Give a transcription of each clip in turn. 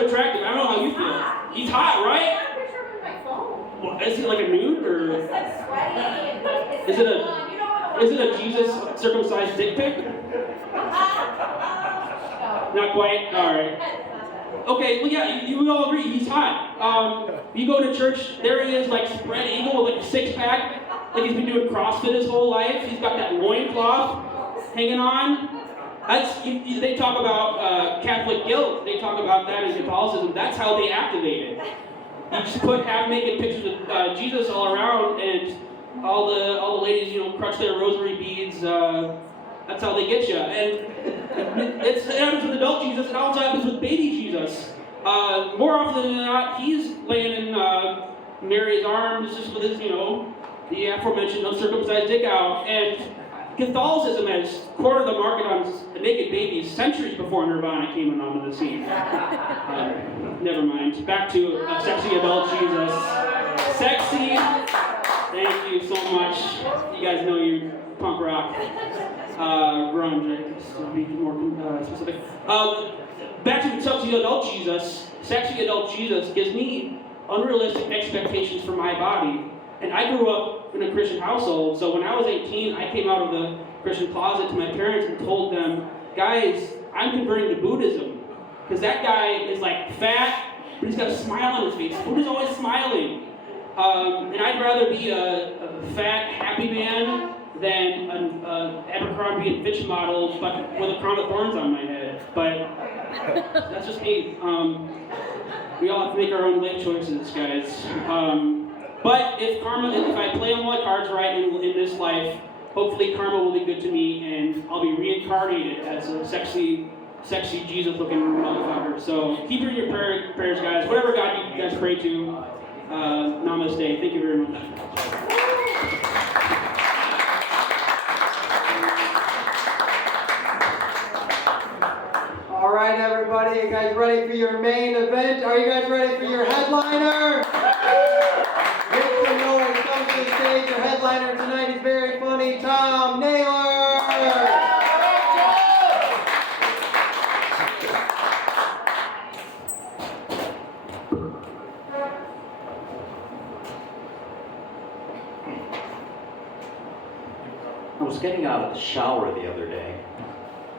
him attractive. I don't know how you feel. He's hot, right? Well, is he like a nude or? It's like sweaty and like Is it a Jesus circumcised dick pic? Not quite. All right. Okay. Well, yeah. You all agree he's hot. You go to church, there he is, like spread eagle with like a six-pack, like he's been doing CrossFit his whole life. He's got that loincloth hanging on. They talk about Catholic guilt. They talk about that in Catholicism. That's how they activate it. You just put half-naked pictures of Jesus all around, and all the ladies, crutch their rosary beads. That's how they get you. And it happens with adult Jesus. It also happens with baby Jesus. More often than not, he's laying in Mary's arms just with his, the aforementioned uncircumcised dick out. And Catholicism has cornered the market on naked babies centuries before Nirvana came onto the scene. Never mind. Back to sexy adult Jesus. Sexy. Thank you so much. You guys know you punk rock. Grunge, I guess, to be more specific. Back to sexy adult Jesus. Sexy adult Jesus gives me unrealistic expectations for my body. And I grew up in a Christian household, so when I was 18, I came out of the Christian closet to my parents and told them, guys, I'm converting to Buddhism. Because that guy is like fat, but he's got a smile on his face. Buddha's always smiling. And I'd rather be a fat, happy man than an Abercrombie and Fitch model, but with a crown of thorns on my head. But that's just me. We all have to make our own life choices, guys. But if I play all my cards right in this life, hopefully karma will be good to me, and I'll be reincarnated as a sexy Jesus-looking motherfucker. So keep in your prayers, guys. Whatever God you guys pray to, namaste. Thank you very much. All right, everybody. You guys ready for your main event? Are you guys ready for your headliner? Make some noise. Come to the stage. Your headliner tonight is very funny, Tom Naylor. I was getting out of the shower the other day,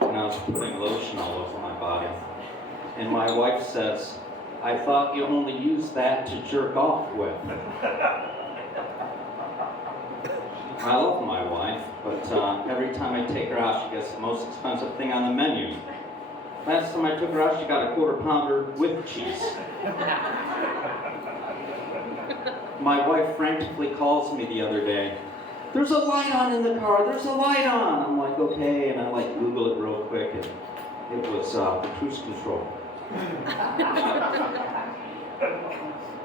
and I was putting lotion all over my body. And my wife says, I thought you only used that to jerk off with. I love my wife, but every time I take her out, she gets the most expensive thing on the menu. Last time I took her out, she got a quarter pounder with cheese. My wife frantically calls me the other day. There's a light on in the car, there's a light on. I'm like, okay, and I Google it real quick, and it was the cruise control.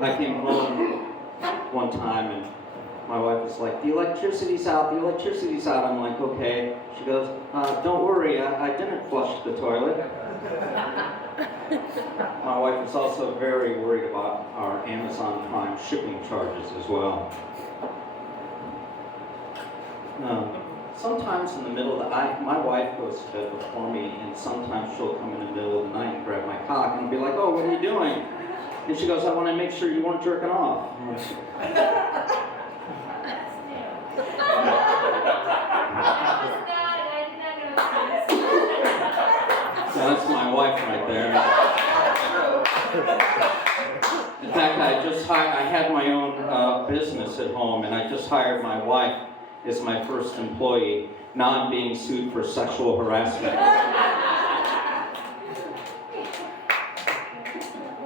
I came home one time, and my wife was like, the electricity's out, the electricity's out. I'm like, okay. She goes, don't worry, I didn't flush the toilet. My wife is also very worried about our Amazon Prime shipping charges as well. Sometimes in the middle of the night, my wife goes to bed before me, and sometimes she'll come in the middle of the night and grab my cock and be like, oh, what are you doing? And she goes, I want to make sure you weren't jerking off. So that's my wife right there. In fact, I had my own business at home, and I just hired my wife as my first employee. Now I'm being sued for sexual harassment.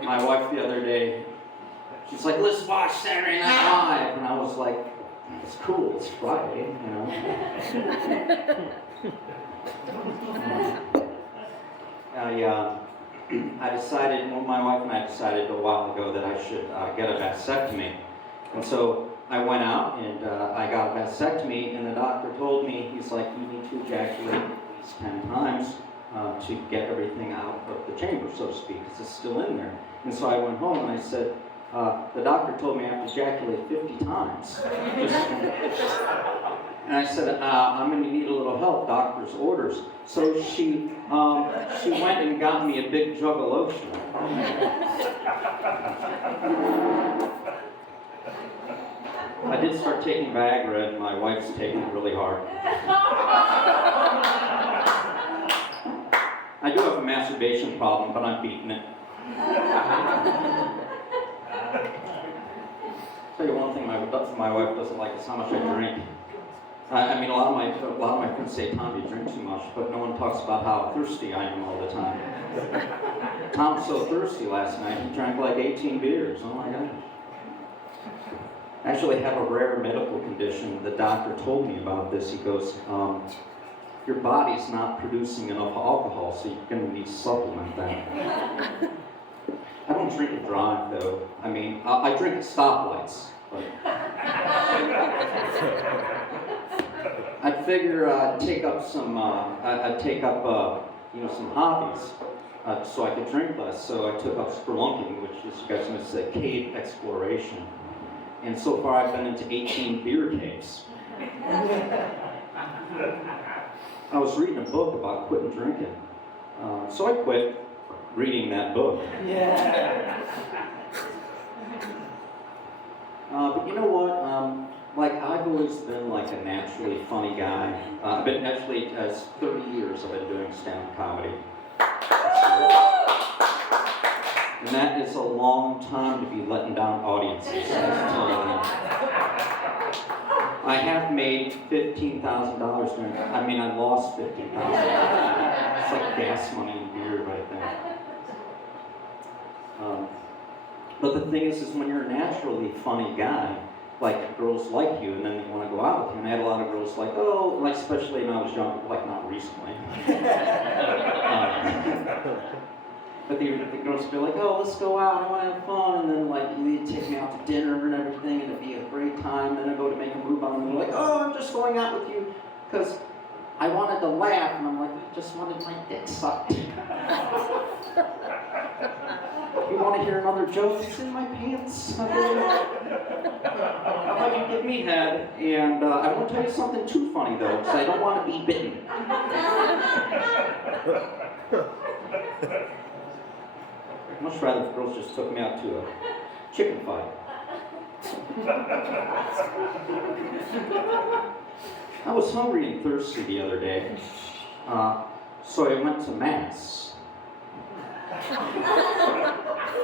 My wife the other day, she's like, let's watch Saturday Night Live. And I was like, it's cool, it's Friday, you know. I decided, my wife and I decided a while ago that I should get a vasectomy. And so I went out and I got a vasectomy, and the doctor told me, he's like, you need to ejaculate at least 10 times to get everything out of the chamber, so to speak, because it's still in there. And so I went home and I said, the doctor told me I have to ejaculate 50 times. And I said, I'm going to need a little help, doctor's orders. So she went and got me a big jug of lotion. did start taking Viagra, and my wife's taking it really hard. I do have a masturbation problem, but I'm beating it. Tell you one thing my wife doesn't like is how much I drink. I mean, a lot of my friends say, Tom, you drink too much, but no one talks about how thirsty I am all the time. Tom was so thirsty last night, he drank like 18 beers. Oh my gosh. I actually have a rare medical condition. The doctor told me about this. He goes, your body's not producing enough alcohol, so you're going to need to supplement that. I don't drink and drive, though. I mean, I drink at stoplights, but I figure I'd take up some hobbies so I could drink less. So I took up spelunking, which is, you guys know, it's a cave exploration. And so far I've been into 18 beer caves. I was reading a book about quitting drinking. So I quit reading that book. Yeah. But you know what? Like, I've always been like a naturally funny guy. I've been actually, 30 years I've been doing stand-up comedy. And that is a long time to be letting down audiences. I tell you that. I have made $15,000 during. I mean, I lost $15,000. It's like gas money and beer right there. But the thing is when you're a naturally funny guy, like, girls like you, and then they want to go out with you. And I had a lot of girls like, oh, like, especially when I was young, like, not recently. But the girls would be like, oh, let's go out, I want to have fun. And then, like, they'd take me out to dinner and everything, and it'd be a great time. Then I'd go to make a move on them, and they're like, oh, I'm just going out with you because I wanted to laugh. And I'm like, I just wanted my dick sucked. You want to hear another joke? It's in my pants. How about you give me head? And I won't tell you something too funny, though, because I don't want to be bitten. I'd much rather if girls just took me out to a chicken fight. I was hungry and thirsty the other day, so I went to Mass.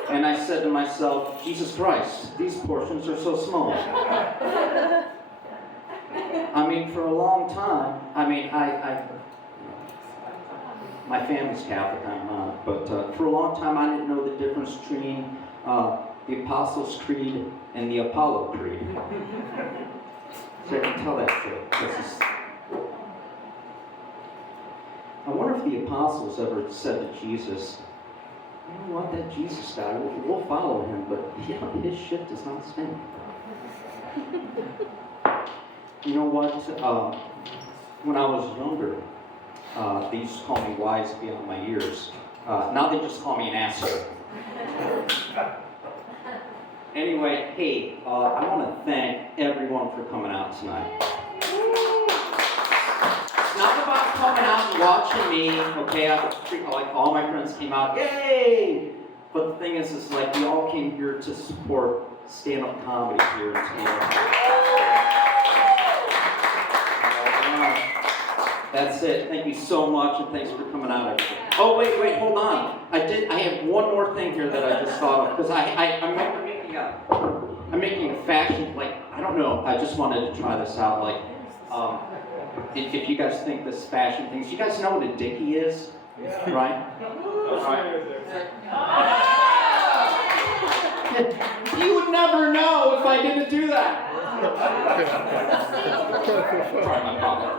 And I said to myself, Jesus Christ, these portions are so small. I mean, for a long time, my family's Catholic, I'm not, but for a long time I didn't know the difference between the Apostles' Creed and the Apollo Creed. So I can tell that shit. I wonder if the Apostles ever said to Jesus, you know what, that Jesus guy, we'll follow him, but his shit does not stink. You know what, when I was younger, they used to call me wise beyond my years. Now they just call me an asshole. Anyway, hey, I want to thank everyone for coming out tonight. It's not about coming out and watching me, okay? Like all my friends came out, yay! But the thing is like we all came here to support stand-up comedy here in Toledo. That's it. Thank you so much, and thanks for coming out, everybody. Oh, wait, hold on. I have one more thing here that I just thought of, because I'm making a fashion, like, I don't know, I just wanted to try this out, like, if you guys think this fashion thing, you guys know what a dickie is, right? You would never know if I didn't do that. Try my problem.